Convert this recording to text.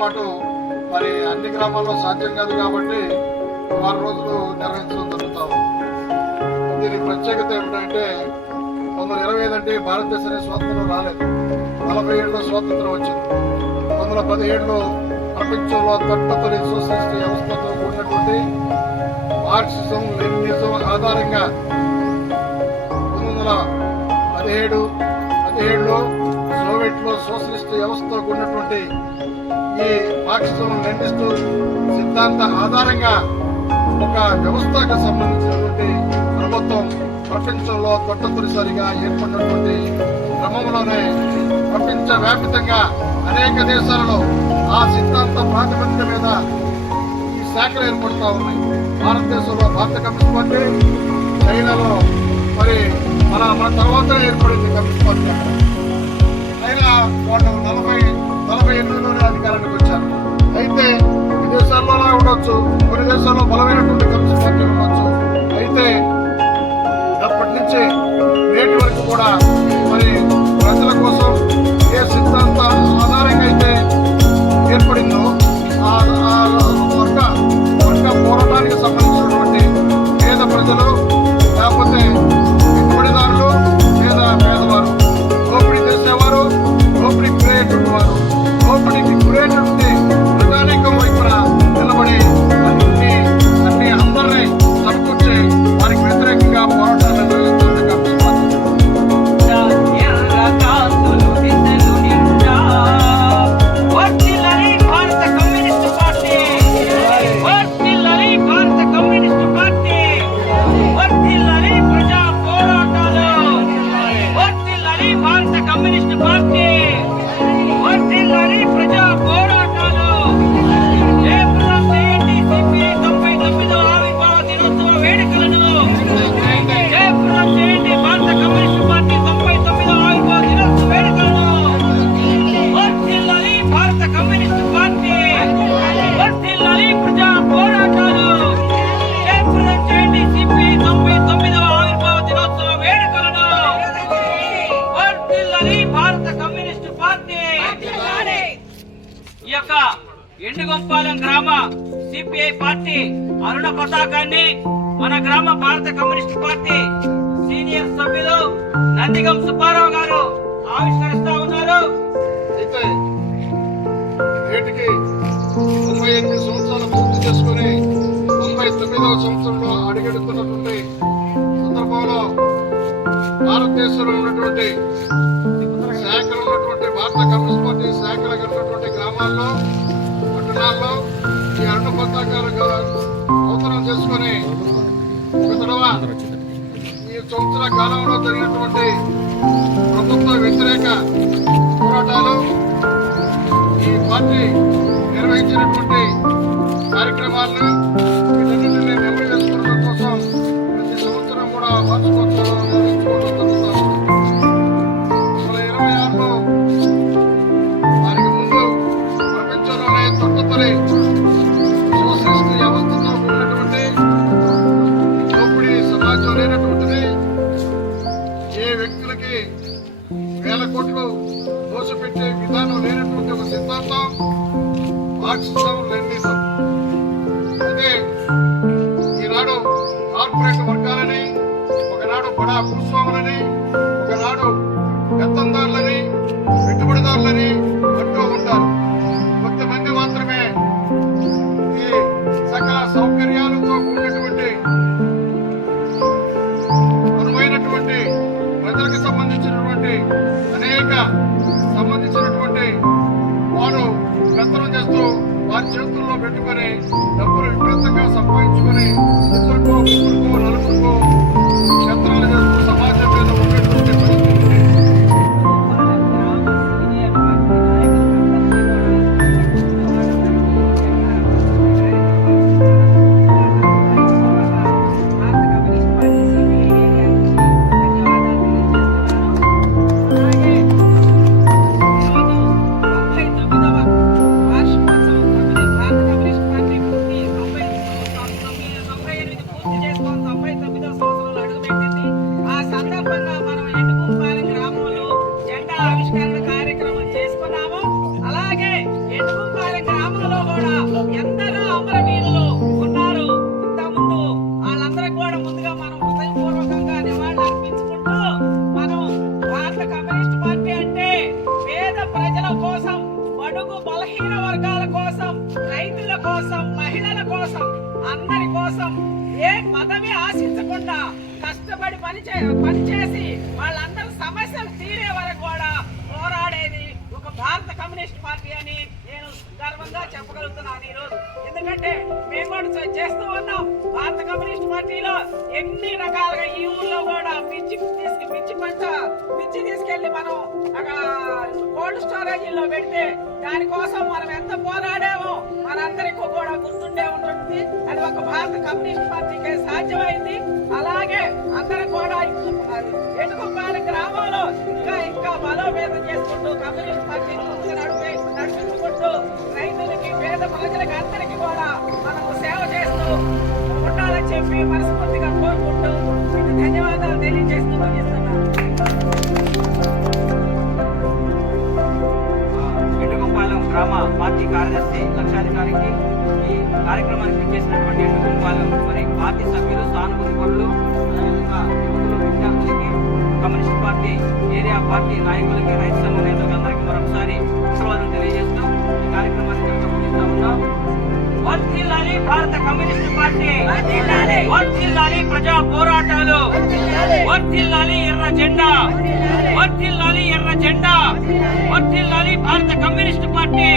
పాటు మరి అన్ని గ్రామాల్లో సాధ్యం కాదు కాబట్టి వారం రోజులు నిర్వహించడం జరుగుతాం దీని ప్రత్యేకత ఏమిటంటే పంతొమ్మిది ఇరవై ఐదు అంటే భారతదేశానికి స్వాతంత్రం రాలేదు. నలభై ఏడులో స్వాతంత్రం వచ్చింది. పంతొమ్మిది వందల పదిహేడులో ప్రపంచంలో తొట్టతొలి సోషలిస్ట్ వ్యవస్థతో కూడినటువంటి మార్క్సిజం లెనిజం ఆధారంగా పంతొమ్మిది వందల పదిహేడు పదిహేడులో సోవియట్లో సోషలిస్ట్ వ్యవస్థతో కూడినటువంటి ఈ మార్క్సిజం లెనినిస్ట్ సిద్ధాంత ఆధారంగా ఒక వ్యవస్థకు సంబంధించినటువంటి ప్రభుత్వం ప్రపంచంలో తొట్టతొలిసారిగా ఏర్పడినటువంటి క్రమంలోనే ప్రపంచ వ్యాప్తంగా అనేక దేశాలలో ఆ సిద్ధాంత ప్రాతిపదిక మీద ఈ శాఖలు ఏర్పడుతూ ఉన్నాయి. భారతదేశంలో భారత కమ్యూనిస్ట్ పార్టీ చైనాలో మరి మన మన తర్వాత ఏర్పడింది కమ్యూనిస్ట్ పార్టీ. చైనా వాళ్ళు నలభై నలభై ఎనిమిదిలోనే అధికారానికి వచ్చారు. అయితే విదేశాల్లో ఉండొచ్చు కొన్ని దేశాల్లో బలమైనటువంటి ఎండుగొంపాలెం గ్రామ సిపిఐ పార్టీ అరుణ పతాకాన్ని మన గ్రామ భారత కమ్యూనిస్ట్ పార్టీ సీనియర్ సభ్యులు నందిగం సుబ్బారావు గారు ఆవిష్కరిస్తా ఉన్నారు. అయితే నేటికి ఎనిమిది సంవత్సరాలు పూర్తి చేసుకుని తొంభై తొమ్మిదవ సంవత్సరంలో అడుగెడుతున్నటువంటి సందర్భంలో భారతదేశంలో ఉన్నటువంటి శాఖలు ఉన్నటువంటి భారత కమ్యూనిస్ట్ పార్టీ శాఖలు ఉన్నటువంటి గ్రామాల్లో పట్టణాల్లో ఈ అరుణ పతాకాలు నూతనం చేసుకుని ఈ సంవత్సర కాలంలో జరిగినటువంటి ప్రభుత్వ వ్యతిరేక పోరాటాలు ఈ పార్టీ నిర్వహించినటువంటి కార్యక్రమాలను వేల కోట్లు దోషపెట్టే విధానం లేనటువంటి ఒక సిద్ధాంతం మార్క్సిజం లెనినిజం. అదే ఈనాడు కార్పొరేట్ వర్గాలని ఒకనాడు బడా భూస్వాములని శాఖ సంబంధించినటువంటి వారు పెత్తనం చేస్తూ వారి చేతుల్లో పెట్టుకొని డబ్బులు విపరీతంగా సంపాదించుకొని కోసం మహిళల కోసం అందరి కోసం ఏ పదవి ఆశించకుండా కష్టపడి పనిచే పనిచేసి వాళ్ళందరి సమస్యలు తీరే వరకు కూడా పోరాడేది ఒక భారత కమ్యూనిస్ట్ పార్టీ అని నేను గర్వంగా చెప్పగలుగుతున్నాను ఈరోజు. ఎందుకంటే మేము కూడా చేస్తూ ఉన్నాం. భారత కమ్యూనిస్ట్ పార్టీలో ఎన్ని రకాలుగా ఈ ఊళ్ళో కూడా పిచ్చి తీసుకు పిచ్చి పంచ పిచ్చి తీసుకెళ్ళి మనం కోల్డ్ స్టోరేజీలో పెడితే దానికోసం మనం అది ఒక భారత కమ్యూనిస్ట్ పార్టీకి సాధ్యమైంది. అలాగే అందరూ కూడా ఎటుకొప్పాలి గ్రామంలో ఇంకా ఇంకా బలోపేతం చేసుకుంటూ కమ్యూనిస్ట్ పార్టీ ముందుకు నడిపించుకుంటూ రైతులకి పేద ప్రజలకి అందరికీ కూడా మనము సేవ చేస్తూ ఉండాలని చెప్పి మనస్ఫూర్తిగా కోరుకుంటూ మీకు ధన్యవాదాలు తెలియజేస్తూ ముగిస్తున్నాను. గ్రామ పార్టీ కార్యదర్శి లక్షాధికారి కార్యక్రమానికి చేసినటువంటి ఎండుగుంపాలెం మరి పార్టీ సభ్యులు సానుభూతి పనులు అదేవిధంగా యువకులు విద్యార్థులకి కమ్యూనిస్ట్ పార్టీ ఏరియా పార్టీ నాయకులకి రైతు సంఘం నేతలందరికీ మరొకసారి ఆశీర్వాదం తెలియజేస్తూ ఈ కార్యక్రమాన్ని ముగిస్తా ఉన్నాం. వర్ధిల్లాలి భారత కమ్యూనిస్ట్ పార్టీ. వర్ధిల్లాలి ప్రజా పోరాటాలు. వర్ధిల్లాలి ఎర్ర జెండా. వర్ధిల్లాలి ఎర్ర జెండా. వర్ధిల్లాలి భారత కమ్యూనిస్ట్ పార్టీ.